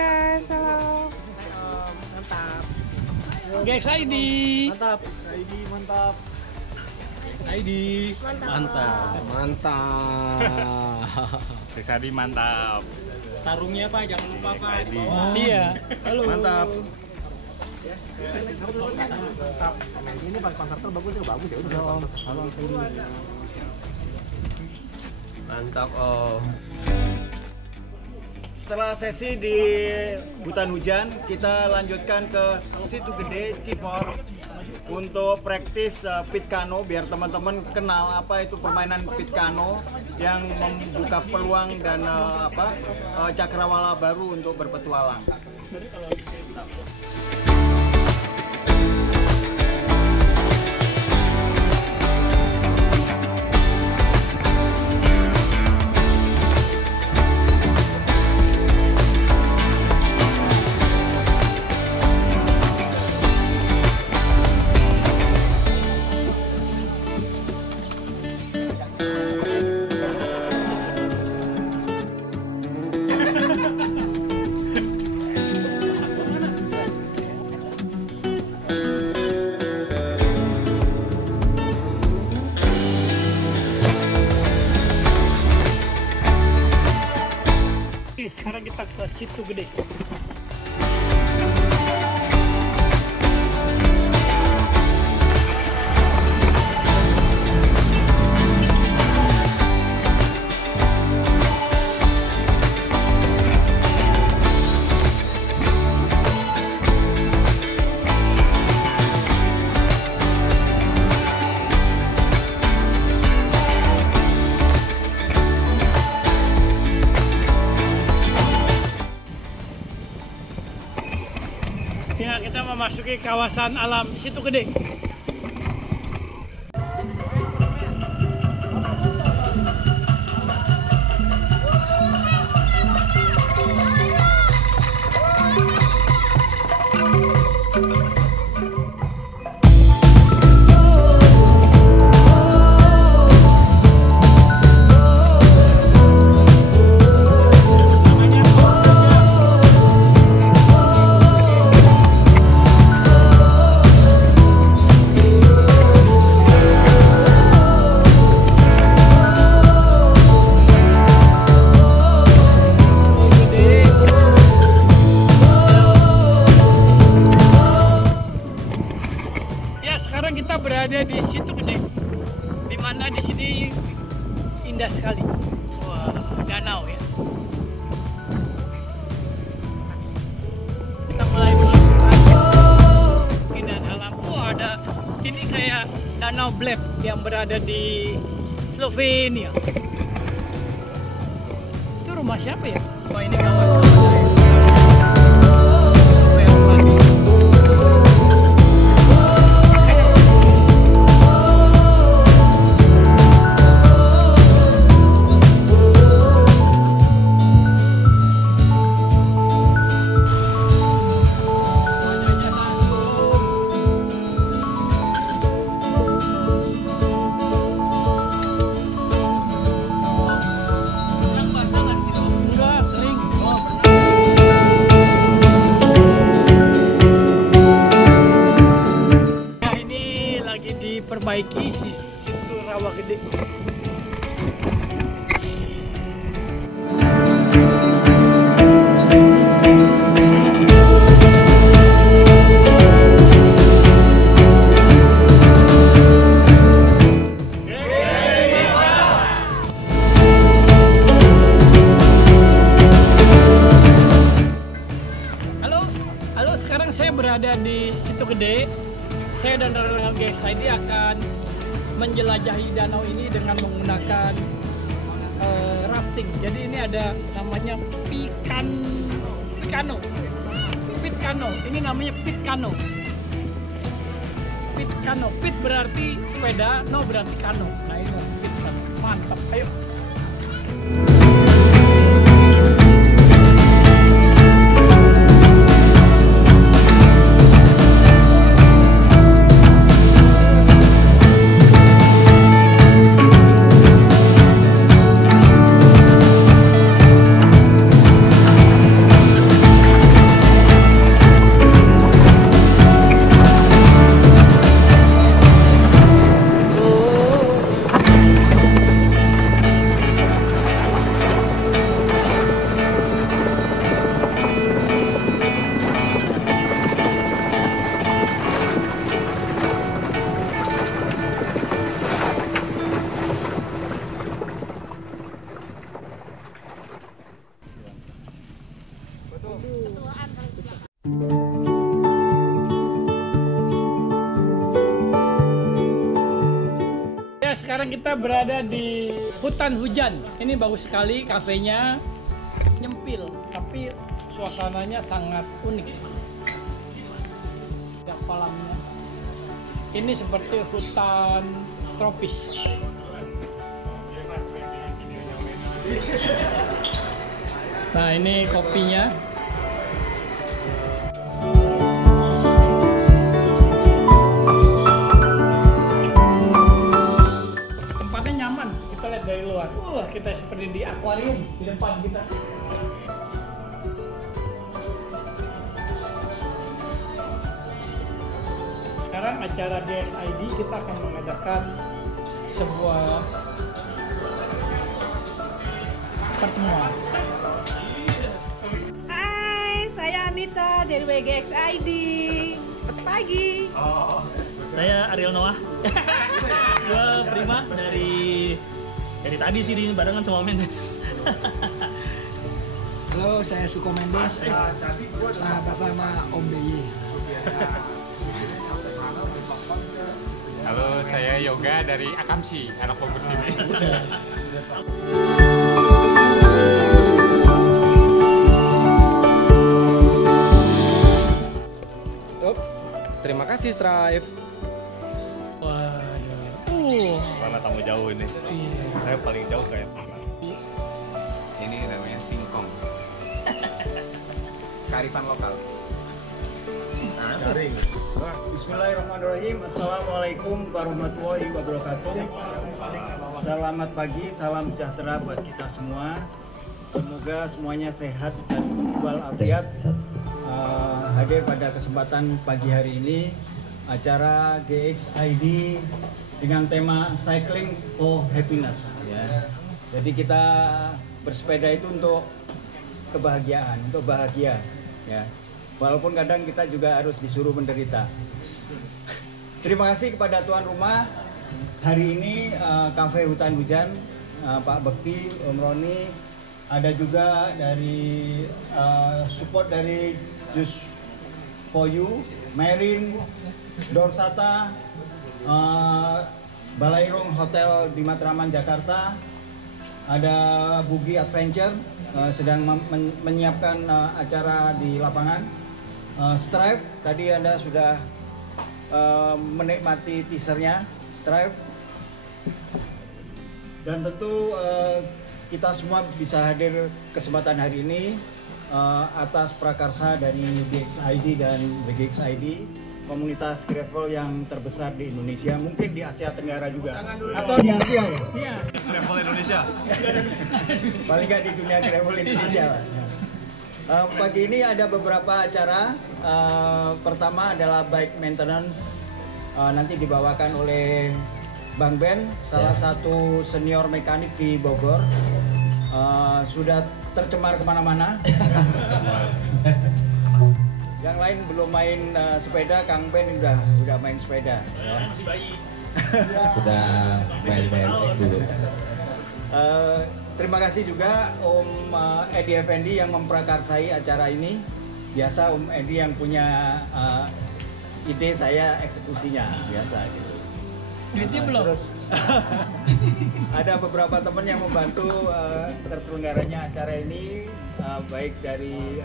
Guys, halo. Mantap. Guys, ID. Mantap. ID mantap. ID Mantap. mantap. Sadi mantap. Sarungnya Pak, jangan lupa Pak. Di bawah. Iya. Halo. Mantap. Mantap. Ini pakai konverter bagus ya, bagus ya udah. Halo. Mantap Om. Setelah sesi di hutan hujan, kita lanjutkan ke Situ Gede Civor untuk praktis pit kano biar teman-teman kenal apa itu permainan pit kano yang membuka peluang dan cakrawala baru untuk berpetualang. Sekarang kita ke Situ Gede. Ya, kita memasuki kawasan alam Situ Gede. Kita berada di Situ Gede, di mana di sini indah sekali. Wah, danau ya. Kita mulai keindahan alam. Wah, ada ini kayak Danau Bled yang berada di Slovenia. Itu rumah siapa ya? Wah, ini kawasan. Perbaiki Situ Rawa Gede. Halo, sekarang saya berada di Situ Gede. Saya dan rekan Guys ID akan menjelajahi danau ini dengan menggunakan rafting. Jadi ini ada namanya pit kano. Ini namanya pit kano. Pit berarti sepeda, no berarti kano. Nah ini pit kano. Mantap. Ayo. Ya, sekarang kita berada di hutan hujan. Ini bagus sekali kafenya, nyempil, tapi suasananya sangat unik. Ada kolamnya. Ini seperti hutan tropis. Nah, ini kopinya. Tempatnya nyaman, kita lihat dari luar. Kita seperti di akuarium di depan kita. Sekarang acara DXID kita akan mengadakan sebuah pertemuan. Hai, saya Anita dari WGXID. Selamat pagi. Saya Ariel Noah. Gue Prima dari tadi sih di barengan sama Mendes. Halo, saya Suko Mendes. Sahabat lama Om BY. Halo, saya Yoga dari Akamsi, anak Bogor sini. Terima kasih Strive. Waduh. Mana tamu jauh ini? Saya paling jauh kayak ini namanya singkong. Kearifan lokal. Garing. Bismillahirrahmanirrahim. Assalamualaikum warahmatullahi wabarakatuh. Selamat pagi, salam sejahtera buat kita semua. Semoga semuanya sehat dan walafiat. Hadir pada kesempatan pagi hari ini acara GXID dengan tema Cycling for Happiness. Ya. Jadi kita bersepeda itu untuk kebahagiaan, untuk bahagia. Ya. Walaupun kadang kita juga harus disuruh menderita. Terima kasih kepada tuan rumah. Hari ini Cafe Hutan Hujan, Pak Bekti, Om Roni, ada juga dari support dari Just For You, Merin, Dorsata, Balairung Hotel di Matraman, Jakarta. Ada Bugi Adventure sedang menyiapkan acara di lapangan. Strive, tadi Anda sudah menikmati teasernya Strive. Dan tentu kita semua bisa hadir kesempatan hari ini atas prakarsa dari DXID dan WGXID, komunitas gravel yang terbesar di Indonesia, mungkin di Asia Tenggara juga, atau di Asia ya? Iya. Gravel Indonesia. Paling nggak di dunia gravel Indonesia. Pagi ini ada beberapa acara. Pertama adalah bike maintenance, nanti dibawakan oleh Bang Ben, salah satu senior mekanik di Bogor. Sudah tercemar kemana-mana. Yang lain belum main sepeda, Kang Ben udah main sepeda. Ya. Masih bayi. Sudah main dulu. Terima kasih juga Om Edi Effendi yang memprakarsai acara ini. Biasa Om Edi yang punya ide, saya eksekusinya biasa gitu. Duitnya belum. Terus ada beberapa teman yang membantu terselenggaranya acara ini, baik dari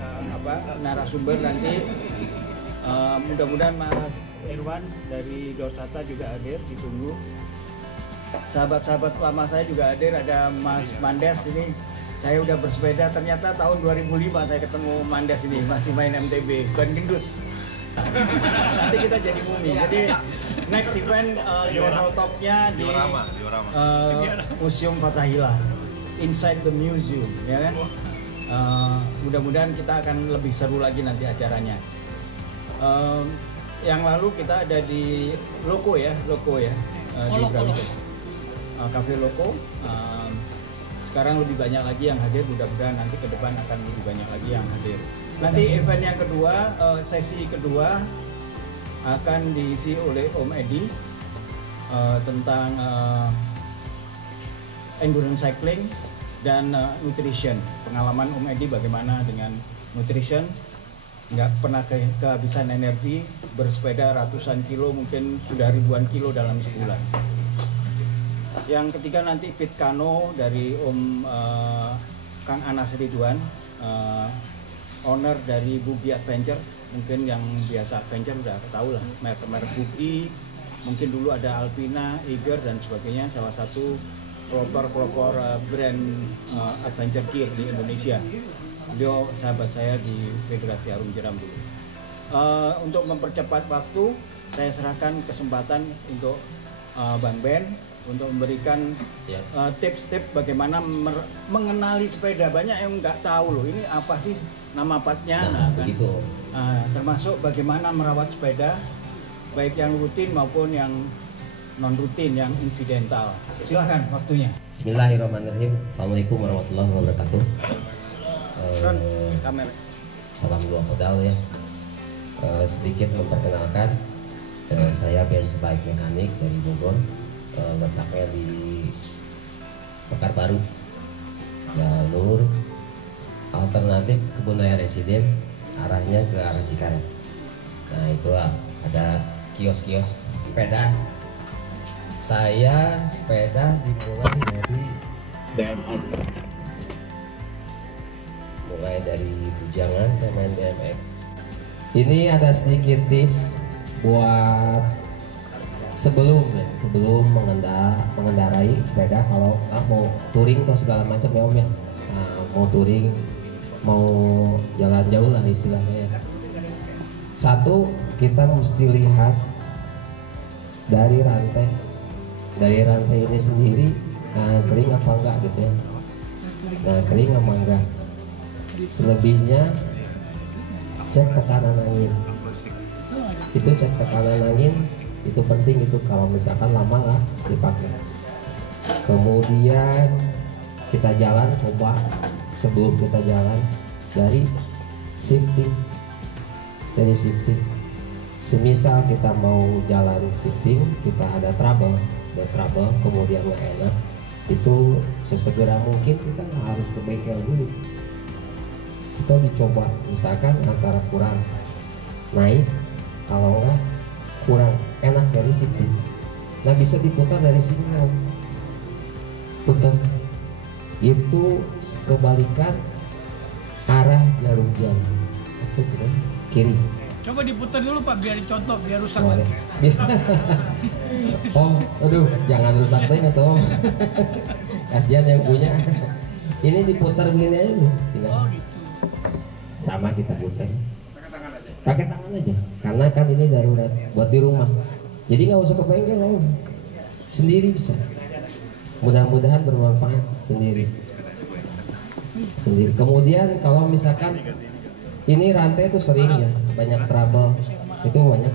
narasumber nanti. Mudah-mudahan Mas Irwan dari Dorsata juga hadir, ditunggu. Sahabat-sahabat lama saya juga hadir, ada Mas Mandes ini. Saya udah bersepeda, ternyata tahun 2005 saya ketemu Mandes ini, masih main MTB, ban gendut. Nanti kita jadi mumi. Jadi next event gravel talk-nya di Museum Fathahillah, Inside the Museum, ya kan? Mudah-mudahan kita akan lebih seru lagi nanti acaranya. Yang lalu kita ada di Loko ya, di Brawijaya. Cafe Loko. Sekarang lebih banyak lagi yang hadir, mudah-mudahan nanti ke depan akan lebih banyak lagi yang hadir. Nanti event yang kedua, sesi kedua akan diisi oleh Om Edi tentang endurance cycling dan nutrition. Pengalaman Om Edi bagaimana dengan nutrition? Nggak pernah kehabisan energi, bersepeda ratusan kilo, mungkin sudah ribuan kilo dalam sebulan. Yang ketiga nanti Pit Kano dari Om Kang Anas Ridwan, owner dari Bugi Adventure. Mungkin yang biasa adventure udah tahu lah merek Bugi, mungkin dulu ada Alpina, Eiger dan sebagainya, salah satu pelopor brand adventure gear di Indonesia. Beliau sahabat saya di Federasi Arum Jeram dulu. Untuk mempercepat waktu, saya serahkan kesempatan untuk Bang Ben untuk memberikan tips-tips bagaimana mengenali sepeda. Banyak yang nggak tahu loh, ini apa sih nama partnya, begitu. Termasuk bagaimana merawat sepeda, baik yang rutin maupun yang non rutin, yang insidental. Silahkan waktunya. Bismillahirrahmanirrahim. Assalamualaikum warahmatullahi wabarakatuh. Kamera. Salam dua modal ya. Sedikit memperkenalkan, saya Ben Sebaik Mekanik dari Bogor, letaknya di Pekanbaru, jalur alternatif Kebun Raya Residen, arahnya ke arah Cikaret. Nah itu ada kios-kios sepeda. Saya sepeda dimulai dari BMX. Mulai dari bujangan saya main BMX. Ini ada sedikit tips buat sebelum mengendarai sepeda, kalau mau touring atau segala macam ya Om ya. Nah, mau touring, mau jalan jauh lah istilahnya ya. Satu, kita mesti lihat dari rantai. Dari rantai ini sendiri, kering apa enggak gitu ya. Nah, kering apa enggak. Selebihnya cek tekanan angin. Itu cek tekanan angin itu penting, itu kalau misalkan lama lah dipakai. Kemudian kita jalan, coba sebelum kita jalan dari shifting. Semisal kita mau jalan shifting, kita ada trouble, kemudian nggak enak, itu sesegera mungkin kita nggak harus ke bengkel dulu. Kita dicoba, misalkan antara kurang naik, kalau enggak kurang enak dari shifting. Nah bisa diputar dari sini, putar. Itu kebalikan arah jarum jam. Itu kiri. Coba diputar dulu Pak, biar dicontoh, biar rusak lagi. Om, aduh, jangan rusak deh atau Om. Kasihan yang punya. Ini diputar begini aja nih. Sama kita putar. Pakai tangan aja. Karena kan ini darurat buat di rumah. Jadi nggak usah ke bengkel Om. Sendiri bisa. Mudah-mudahan bermanfaat sendiri. Kemudian kalau misalkan ini rantai itu sering ya, banyak trouble, itu banyak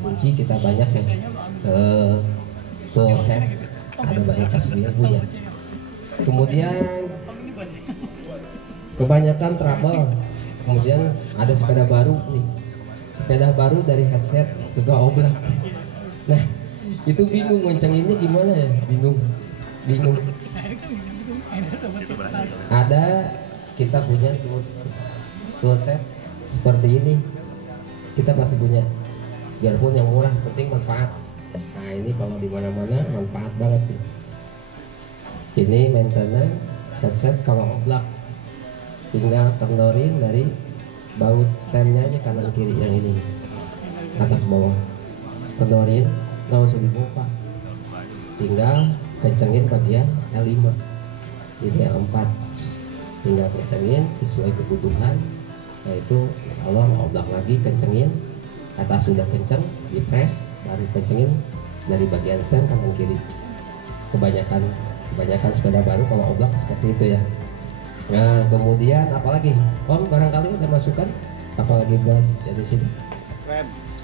kunci kita banyak ya, tool set, ada banyak kasih punya. Kemudian kebanyakan trouble, kemudian ada sepeda baru nih, sepeda baru dari headset suka oblak. Nah itu bingung ngencenginnya gimana ya, bingung. Ada kita punya tool set seperti ini, kita pasti punya, biarpun yang murah, penting manfaat. Nah ini kalau di mana-mana manfaat banget nih. Ini maintenance headset kalau oblak, tinggal kendorin dari baut stemnya aja kanan kiri, yang ini atas bawah, kendorin, nggak usah dibuka, tinggal kencengin bagian L5, ini L4, tinggal kencengin sesuai kebutuhan. Nah itu insya Allah oblak lagi, kencengin, atas sudah kenceng, di press, baru kencengin dari bagian stem kanan kiri. Kebanyakan sepeda baru kalau oblak seperti itu ya. Nah kemudian apalagi Om, barangkali ada masukan apalagi buat dari sini?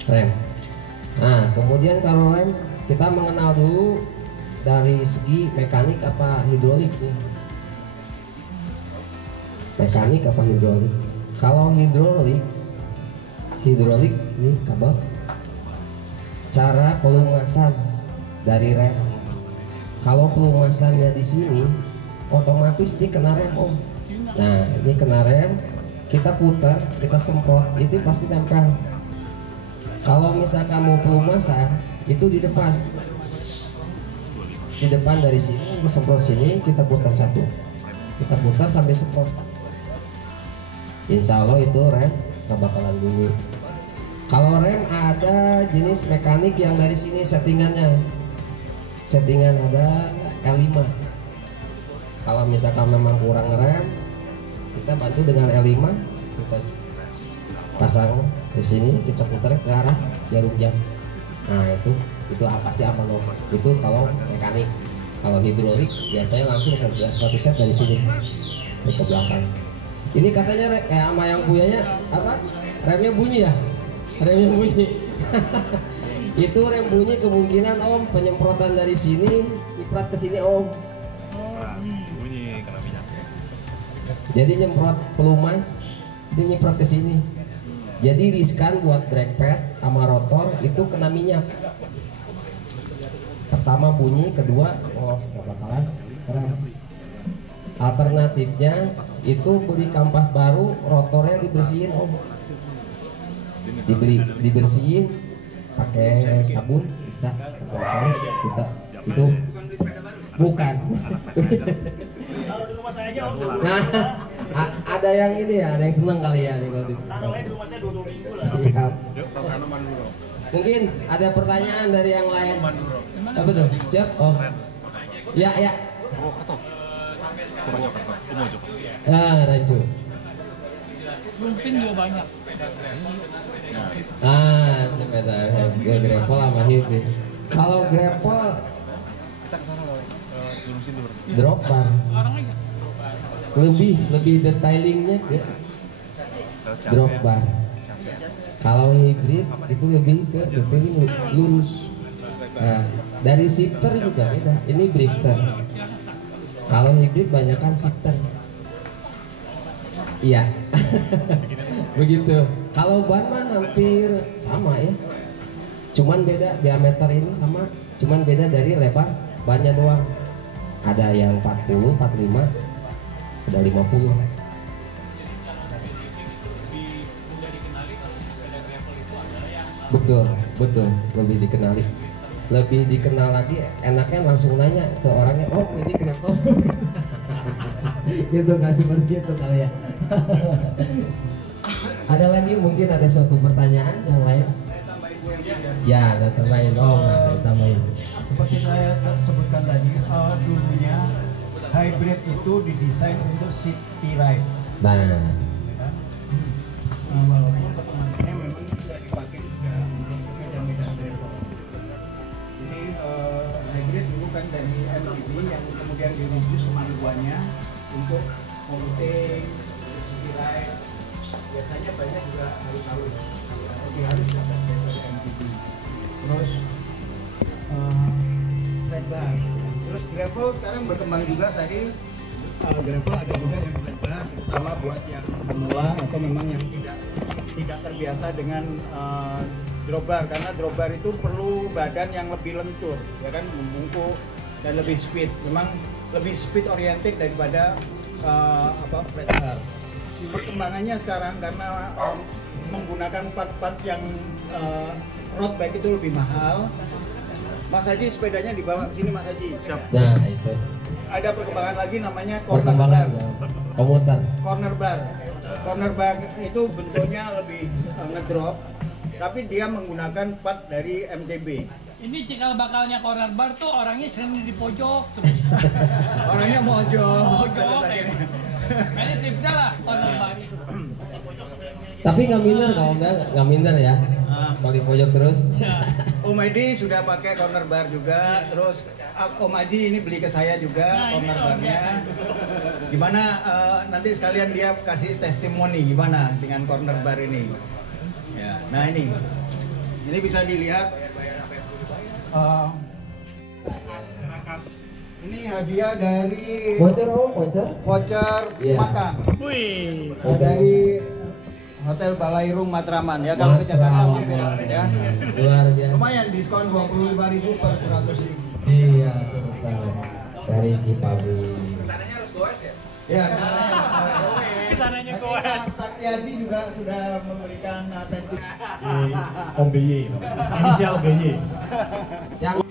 Rem. Nah kemudian kalau rem, kita mengenal dulu dari segi mekanik apa hidrolik nih. Mekanik apa hidrolik? Kalau hidrolik nih kabel, cara pelumasan dari rem. Kalau pelumasannya di sini otomatis ini kena rem om. Nah ini kena rem, kita putar, kita semprot, itu pasti nempel. Kalau misalkan mau pelumasan, itu di depan dari sini, kita semprot sini, kita putar satu, kita putar sampai semprot. Insya Allah itu rem nggak bakalan bunyi. Kalau rem ada jenis mekanik yang dari sini settingan ada L5. Kalau misalkan memang kurang rem, kita bantu dengan L5, kita pasang di sini, kita putar ke arah jarum jam. Nah itu pasti aman loh. Itu kalau mekanik. Kalau hidrolik biasanya langsung satu set dari sini ke belakang. Ini katanya sama yang punyanya apa? Remnya bunyi ya? Remnya bunyi. Itu rem bunyi kemungkinan om penyemprotan dari sini nyiprat ke sini om. Bunyi kena minyak. Jadi nyemprot pelumas dia nyiprat ke sini. Jadi riskan buat brake pad sama rotor itu kena minyak. Pertama bunyi, kedua polos, nggak bakalan keren. Alternatifnya itu beli kampas baru, rotornya dibersihin om. Dibersihin pakai sabun bisa satu kali kita itu bukan. Nah ada yang ini ya, ada yang seneng kali ya nih kalau di rumah saya 2 minggu lah. Siap. Mungkin ada pertanyaan dari yang lain. Apa tuh? Siap? Oh. Ya. Ah, Rancu. Lumpin juga banyak. Ah, sepeda gravel sama hippie. Kalau gravel drop bar. Lebih detailingnya ke drop bar. Kalau hybrid itu lebih ke detailing lurus. Nah, dari shifter juga beda. Ini drifter. Kalau hybrid banyakan shifter. Iya. Begitu. Kalau ban mah hampir sama ya. Cuman beda diameter ini sama, cuman beda dari lebar bannya doang. Ada yang 40, 45, ada 50. Betul, lebih dikenali. Lebih dikenal lagi, enaknya langsung nanya ke orangnya, oh ini kenapa? Gitu, nggak seperti itu kali ya. Ada lagi mungkin ada suatu pertanyaan yang lain? Ya, ada tambahin. Tambahin. Seperti saya sebutkan tadi, dulunya hybrid itu didesain untuk city ride. Nah, walaupun perkembangannya memang bisa dipakai juga untuk medan-medan travel. Jadi hybrid dulu kan dari MTB yang kemudian dirujuk kemampuannya untuk commuting, city ride. Biasanya banyak juga harus lebih harus dapat MTB. Terus flat bar. Terus gravel sekarang berkembang juga tadi. Gravel ada juga yang flat bar, terutama buat yang pemula atau memang yang tidak terbiasa dengan drop bar, karena drop bar itu perlu badan yang lebih lentur, ya kan, membungkuk dan lebih speed. Memang lebih speed oriented daripada flat bar. Perkembangannya sekarang karena menggunakan part-part yang road bike itu lebih mahal. Mas Haji sepedanya dibawa ke sini, Mas Haji. nah itu. Ada perkembangan lagi namanya corner Perkembangan bar. komuter. Corner bar. Corner bar itu bentuknya lebih ngedrop, tapi dia menggunakan part dari MTB. Ini cikal bakalnya corner bar tuh orangnya sering di pojok terus. Orangnya mojok. Ini tipsnya lah corner bar itu. Tapi nggak minder kalau nggak minder ya. Kalau di pojok terus. Om Edi sudah pakai corner bar juga, terus Om Haji ini beli ke saya juga corner barnya. Gimana nanti sekalian dia kasih testimoni gimana dengan corner bar ini. Ya, nah ini bisa dilihat. Ini hadiah dari voucher Iya. makan. Wih. Dari Hotel Balairung Matraman ya, kalau ke Jakarta mampir ya. Luar biasa. Lumayan diskon 25.000 per 100.000. Iya, betul. Dari Cipawi. Ya, Kesananya kowe. Saktiaji juga sudah memberikan testimoni. Om BY, inisial BY.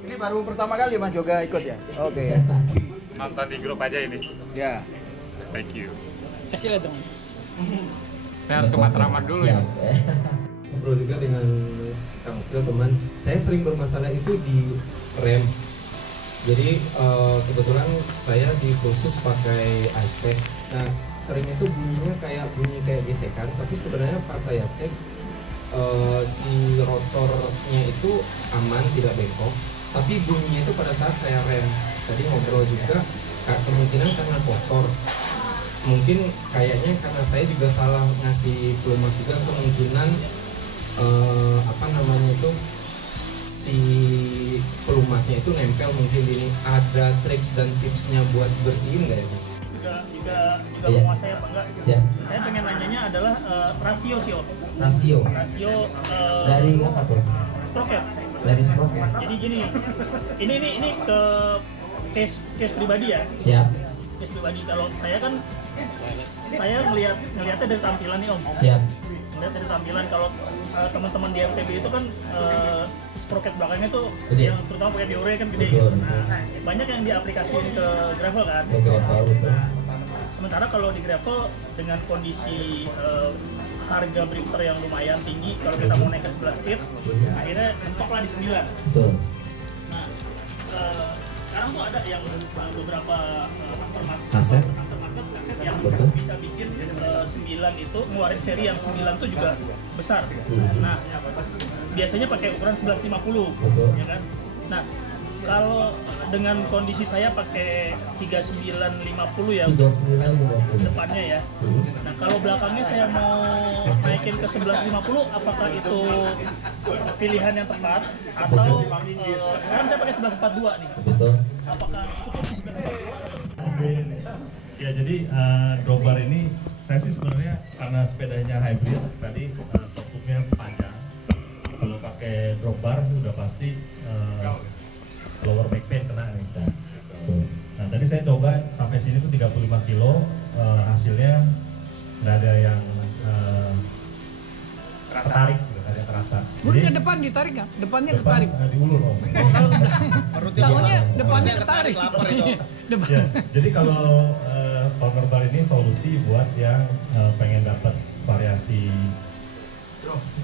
Ini baru pertama kali Mas Yoga ikut ya? Oke. Nonton di grup aja ini. Ya. Thank you. Kasih lihat dong. Saya harus ke Matraman dulu ya. Ngobrol juga dengan Kang Ukil teman. Saya sering bermasalah itu di rem. Jadi kebetulan saya di khusus pakai iStep. Nah sering itu bunyinya bunyi kayak gesekan, tapi sebenarnya pas saya cek si rotornya itu aman, tidak bengkok. Tapi bunyinya itu pada saat saya rem. Tadi ngobrol juga kemungkinan karena kotor. Mungkin kayaknya karena saya juga salah ngasih pelumas juga, kemungkinan si pelumasnya itu nempel. Mungkin ini ada triks dan tipsnya buat bersihin nggak ya? Juga mau saya apa enggak? Siap. Saya pengen nanyanya adalah rasio sih Om. Rasio dari apa tuh? Sprocket. Dari sprocket. Jadi gini, ini ke case pribadi ya. Siap. Case pribadi. Kalau saya kan ngelihatnya dari tampilan nih Om. Siap. Lihat dari tampilan, kalau teman-teman di MTB itu kan sprocket belakangnya tuh Gede. yang terutama pakai diore kan gede. Betul. Nah, banyak yang diaplikasikan ke gravel kan. Ke gravel, betul. Sementara kalau di gravel dengan kondisi harga drifter yang lumayan tinggi, kalau kita mau naik ke 11 speed, akhirnya mentok lah di 9. Betul. Nah, sekarang tuh ada yang beberapa Kaset yang betul. bisa bikin 9 itu ngeluarin seri yang 9 tuh juga besar. Nah, biasanya pakai ukuran 1150, Betul. ya kan? Nah, kalau dengan kondisi saya pakai 3950 ya 3950 depannya ya. Nah, kalau belakangnya saya mau naikin ke 1150, apakah itu pilihan yang tepat atau sekarang saya pakai 1142 nih. Betul. Apakah cukup 1142? Ya, jadi drop bar ini saya sih sebenarnya karena sepedanya hybrid tadi topuknya panjang. Kalau pakai drop bar udah pasti lower back pain kena nih. Nah tadi saya coba sampai sini tuh 35 kilo, hasilnya nggak ada yang tertarik, nggak ada terasa. Jadi ke depan ditarik nggak? Depannya ketarik. Diulur Om. Calonnya depannya ketarik. Depan. Ya, jadi kalau corner bar ini solusi buat yang pengen dapat variasi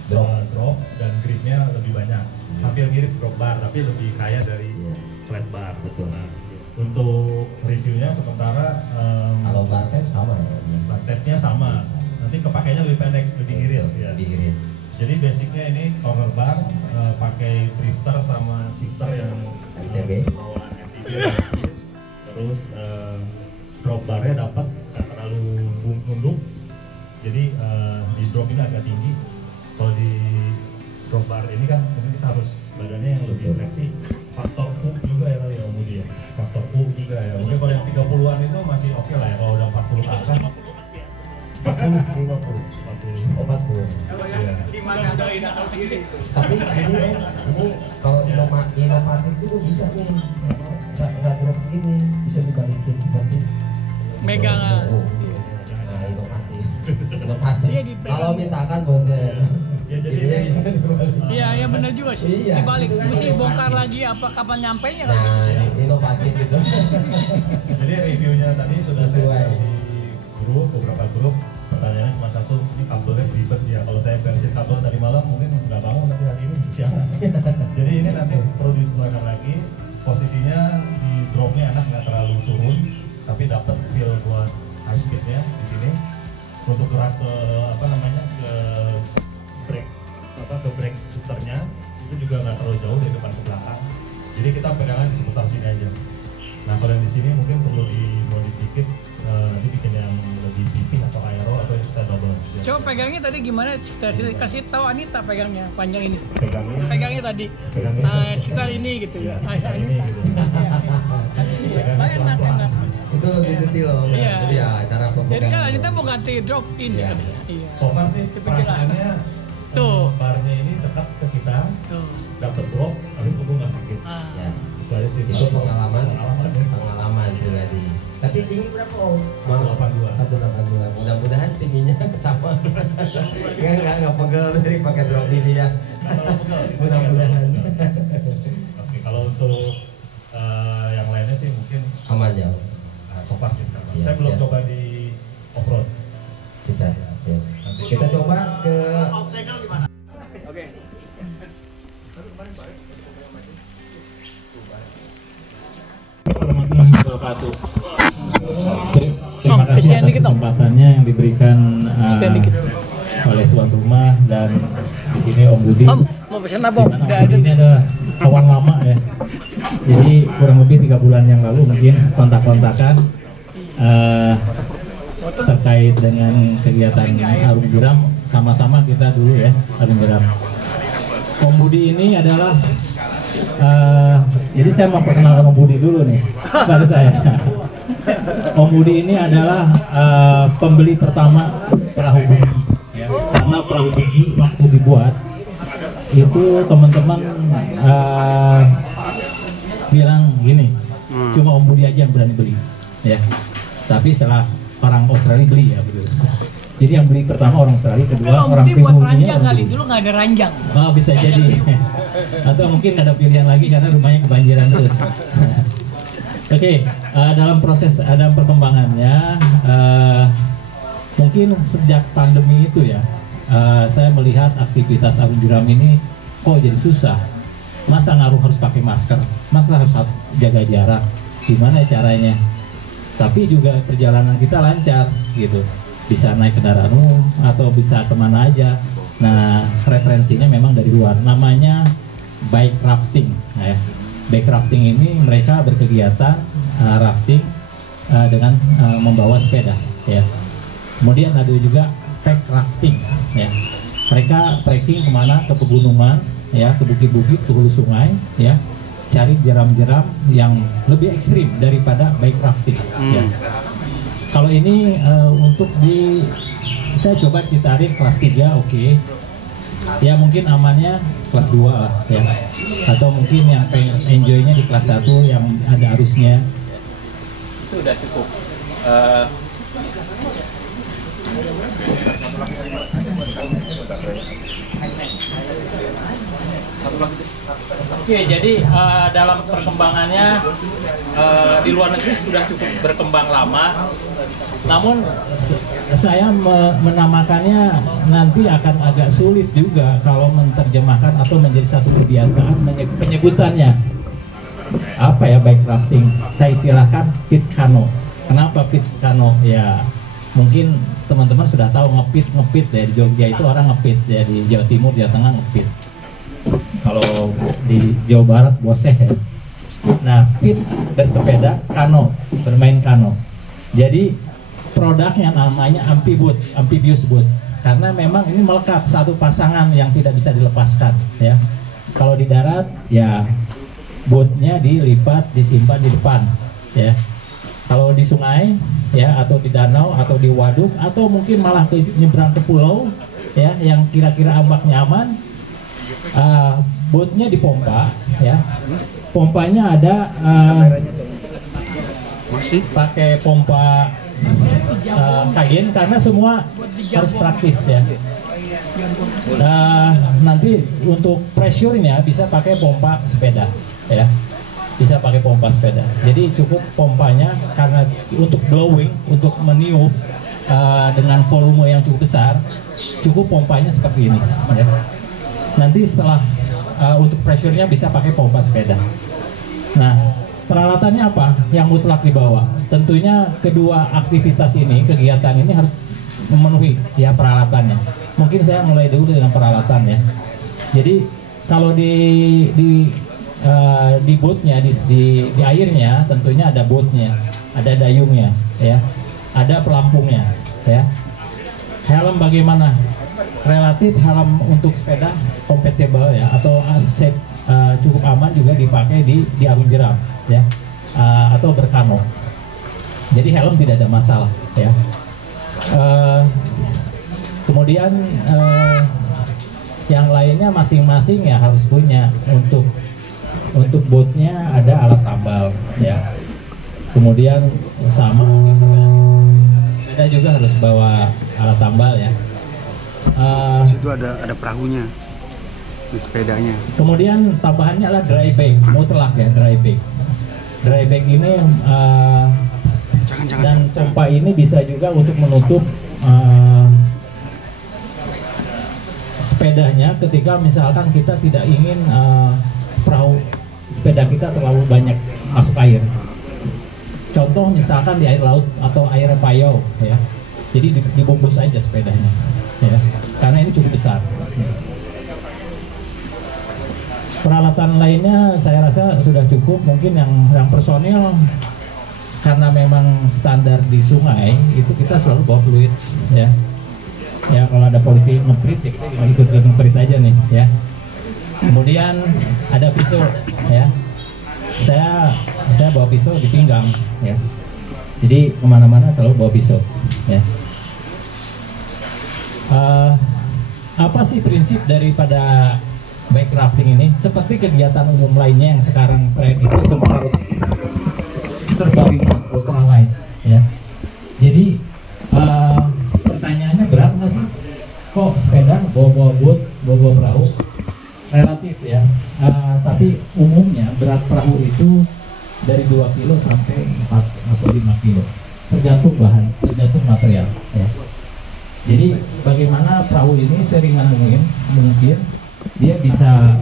drop dan gripnya lebih banyak. Hampir mirip drop bar tapi lebih kaya dari flat bar. Betul. Nah, untuk reviewnya sementara Kalau bartet sama ya? bartetnya sama. Nanti kepakainya lebih pendek, lebih irit ya. Lebih irit. Jadi basicnya ini corner bar pakai drifter sama shifter yang MTB. bawaan MTB. Terus drop barnya dapat nggak terlalu nunduk. Jadi di drop ini agak tinggi. Kalau di drop bar ini kan kita harus badannya yang lebih fleksi. Faktor Q juga ya kali ya Om Budi ya. Faktor Q juga ya. Mungkin kalau yang 30-an itu masih oke lah ya. Kalau udah 40 ke atas. 40. Oh 40. Kalau yang 5 ke atas nggak tahu diri itu. Tapi ini kalau inovatif itu bisa nih, nggak drop ini, bisa dibalikin seperti Megang. Nah inovatif. Inovatif. Iya, dipegang. Kalau misalkan bosnya Ya jadi ini bisa dibalikin. Iya, ya benar juga sih. Iya, Dibalik, itu kan mesti inovatif. bongkar lagi apa kapan nyampainya kan? Nah inovatif gitu. Jadi reviewnya tadi sudah saya Sesuai. share di grup, beberapa grup. Pertanyaannya cuma satu, ini kabelnya ribet ya. Kalau saya beresin kabel tadi malam mungkin nggak bangun nanti hari ini siang. Jadi ini nanti perlu disesuaikan lagi. Posisinya di dropnya enak, nggak terlalu turun, tapi dapat feel buat high speednya di sini. Untuk gerak ke ke brake shifternya itu juga nggak terlalu jauh dari depan ke belakang. Jadi kita pegangan di seputar sini aja. Nah kalau yang di sini mungkin perlu dimodif dikit, nanti bikin yang lebih pipih atau aero atau kita double. Coba pegangnya tadi gimana? Kita kasih tahu Anita pegangnya panjang ini. Pegangnya Tadi. Pegangnya Nah, sekitar ini gitu ya. sekitar ini gitu. Enak. Itu lebih detail loh. Iya. Ya cara Jadi kan pemegang. Anita mau ganti drop ini Iya. kan. Iya. So far sih perasaannya Tuh. barnya ini dekat ke kita, Tuh. dapat drop, tapi tubuh nggak sakit. Ah. Ya. Itu aja sih. Itu pengalaman pribadi. Tapi tinggi berapa Om? 182. Mudah-mudahan tingginya sama. Nggak pegel dari pakai drop ini ya. Mudah-mudahan. Oke, kalau untuk yang lainnya sih mungkin aman ya. So far sih. Saya belum coba di off road. Kita coba ke outsider gimana? Oke. Warahmatullahi wabarakatuh. Terima kasih atas kesempatannya yang diberikan oleh tuan rumah dan di sini Om Budi. Om, mau pesan apa Om? Om Budi ini adalah kawan lama ya. Jadi kurang lebih 3 bulan yang lalu mungkin kontak-kontakan terkait dengan kegiatan Arum Jeram, sama-sama kita dulu ya Arum Jeram. Om Budi ini adalah jadi saya mau perkenalkan Om Budi dulu nih pada saya. Om Budi ini adalah pembeli pertama perahu bugi ya. Karena perahu bugi waktu dibuat itu teman-teman bilang gini, cuma Om Budi aja yang berani beli ya. Tapi setelah orang Australia beli ya begitu. Jadi yang beli pertama orang Australia, kedua orang Pribumi-nya kali dulu nggak ada ranjang. Oh bisa jadi. Atau mungkin ada pilihan lagi karena rumahnya kebanjiran terus. Oke, dalam proses dalam perkembangannya mungkin sejak pandemi itu ya, saya melihat aktivitas Arum Jeram ini kok jadi susah. Masa ngaruh harus pakai masker, masa harus jaga jarak, gimana caranya? Tapi juga perjalanan kita lancar gitu, bisa naik kendaraan umum atau bisa kemana aja. Nah referensinya memang dari luar, namanya bike rafting ya. Bike rafting ini mereka berkegiatan rafting dengan membawa sepeda ya. Kemudian ada juga pack rafting ya, mereka trekking kemana, ke pegunungan ya, ke bukit-bukit, ke hulu sungai ya, cari jeram-jeram yang lebih ekstrim daripada bike rafting ya. Kalau ini untuk saya coba Citarik kelas 3 oke. Ya mungkin amannya kelas 2 lah ya. Atau mungkin yang pengen enjoy-nya di kelas 1 yang ada arusnya. Itu udah cukup. Oke, jadi dalam perkembangannya di luar negeri sudah cukup berkembang lama. Namun saya menamakannya nanti akan agak sulit juga kalau menerjemahkan atau menjadi satu kebiasaan penyebutannya. Apa ya bike rafting? Saya istilahkan pit kano. Kenapa pit kano? Ya mungkin teman-teman sudah tahu ngepit ya, di Jogja itu orang ngepit ya, di Jawa Timur, Jawa Tengah ngepit. Kalau di Jawa Barat boseh ya. Nah, pit bersepeda, kano, bermain kano. Jadi produknya namanya amphibious boat, karena memang ini melekat satu pasangan yang tidak bisa dilepaskan ya. Kalau di darat ya boatnya dilipat, disimpan di depan ya. Kalau di sungai ya, atau di danau, atau di waduk, atau mungkin malah nyebrang ke pulau ya, yang kira-kira ombaknya aman, boatnya dipompa ya. Pompanya ada masih pakai pompa kain, karena semua harus praktis ya. Nanti untuk pressure-nya bisa pakai pompa sepeda ya, bisa pakai pompa sepeda. Jadi cukup pompanya, karena untuk blowing, untuk meniup dengan volume yang cukup besar, cukup pompanya seperti ini ya. Nanti setelah untuk pressure-nya bisa pakai pompa sepeda. Nah, peralatannya apa yang mutlak dibawa? Tentunya kedua aktivitas ini, kegiatan ini harus memenuhi ya peralatannya. Mungkin saya mulai dulu dengan peralatan ya. Jadi kalau di boatnya, di airnya tentunya ada boatnya, ada dayungnya ya, ada pelampungnya ya. Helm bagaimana? Relatif helm untuk sepeda compatible ya, atau safe, cukup aman juga dipakai di Arum Jeram ya, atau berkano. Jadi helm tidak ada masalah ya. Kemudian yang lainnya masing-masing ya harus punya. Untuk untuk botnya ada alat tambal ya. Kemudian sama mungkin sepeda juga harus bawa alat tambal ya. Situ ada perahunya di sepedanya. Kemudian tambahannya adalah dry bag, mutlak ya dry bag. Dry bag ini dan pompa ini bisa juga untuk menutup sepedanya ketika misalkan kita tidak ingin perahu sepeda kita terlalu banyak masuk air. Contoh misalkan di air laut atau air payau ya. Jadi dibungkus aja sepedanya ya. Karena ini cukup besar. Peralatan lainnya saya rasa sudah cukup. Mungkin yang personil karena memang standar di sungai itu kita selalu bawa fluid ya. Ya kalau ada polisi ngeprit ya kita ikut ngeprit aja nih ya. Kemudian ada pisau ya. Saya bawa pisau di pinggang ya. Jadi kemana-mana selalu bawa pisau ya. Apa sih prinsip daripada bike rafting ini? Seperti kegiatan umum lainnya yang sekarang tren itu semua harus serba ultralight ya. Jadi pertanyaannya berat nggak sih? Kok sepeda bawa bot, bawa perahu? Relatif ya. Tapi umumnya berat perahu itu dari 2 kilo sampai 4 atau 5 kilo. Tergantung bahan, tergantung material ya. Jadi bagaimana perahu ini seringan mungkin dia bisa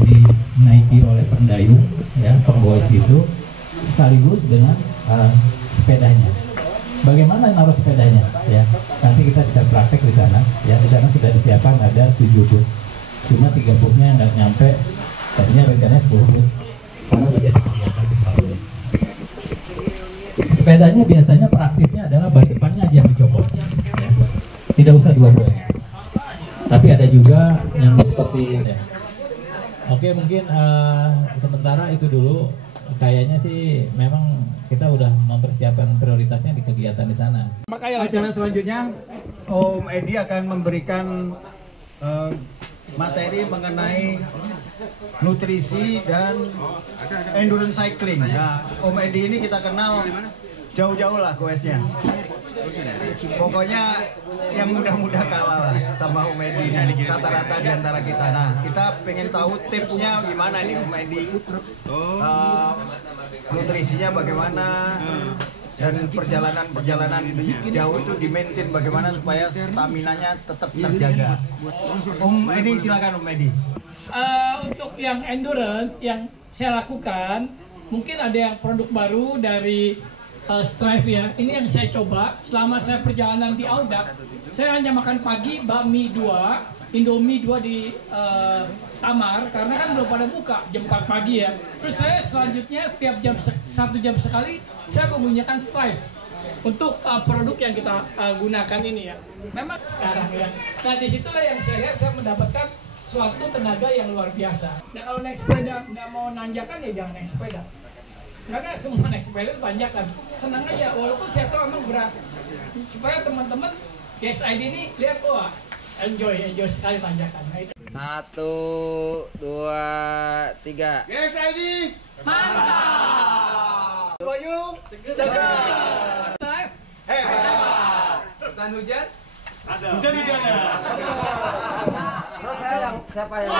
dinaiki oleh pendayung ya, pembawa sisu sekaligus dengan sepedanya. Bagaimana naruh sepedanya ya? Nanti kita bisa praktek di sana ya. Di sana sudah disiapkan ada 7 foot. Cuma 3 footnya nggak nyampe. Tadinya rencananya 10 foot. Karena bisa digunakan di perahu. Sepedanya biasanya praktisnya adalah ban depannya aja yang dicopot ya. Tidak usah dua-duanya. Tapi ada juga yang seperti ya. Oke, mungkin sementara itu dulu. Kayaknya sih memang kita udah mempersiapkan prioritasnya di kegiatan di sana. Acara selanjutnya Om Edi akan memberikan materi mengenai nutrisi dan endurance cycling. Nah, Om Edi ini kita kenal jauh-jauh lah goesnya. Pokoknya yang mudah-mudah kalah lah sama Om Edi rata-rata di antara kita. Nah, kita pengen tahu tipsnya gimana nih Om Edi. Nutrisinya bagaimana dan perjalanan jauh itu di-maintain bagaimana supaya stamina-nya tetap terjaga. Om Edi silakan Om Edi. Untuk yang endurance yang saya lakukan, mungkin ada yang produk baru dari Strive ya. Ini yang saya coba selama saya perjalanan di Audak. Saya hanya makan pagi bakmi 2, Indomie 2 di Tamar karena kan belum pada buka jam 4 pagi ya. Terus saya selanjutnya tiap jam 1 jam sekali saya menggunakan Strive untuk produk yang kita gunakan ini ya. Memang sekarang ya. Nah disitulah yang saya lihat saya mendapatkan suatu tenaga yang luar biasa. Nah kalau naik sepeda nggak mau nanjakan ya jangan naik sepeda. Karena semua naik sepeda itu tanjakan. Senang aja walaupun saya tahu memang berat. Supaya teman-teman GXID ini lihat wah enjoy sekali tanjakan. Nah, itu. 1, 2, 3. GXID mantap. Boyu segar. Hutan hujan? Ada. Hujan-hujan ya. Terus saya siapa yang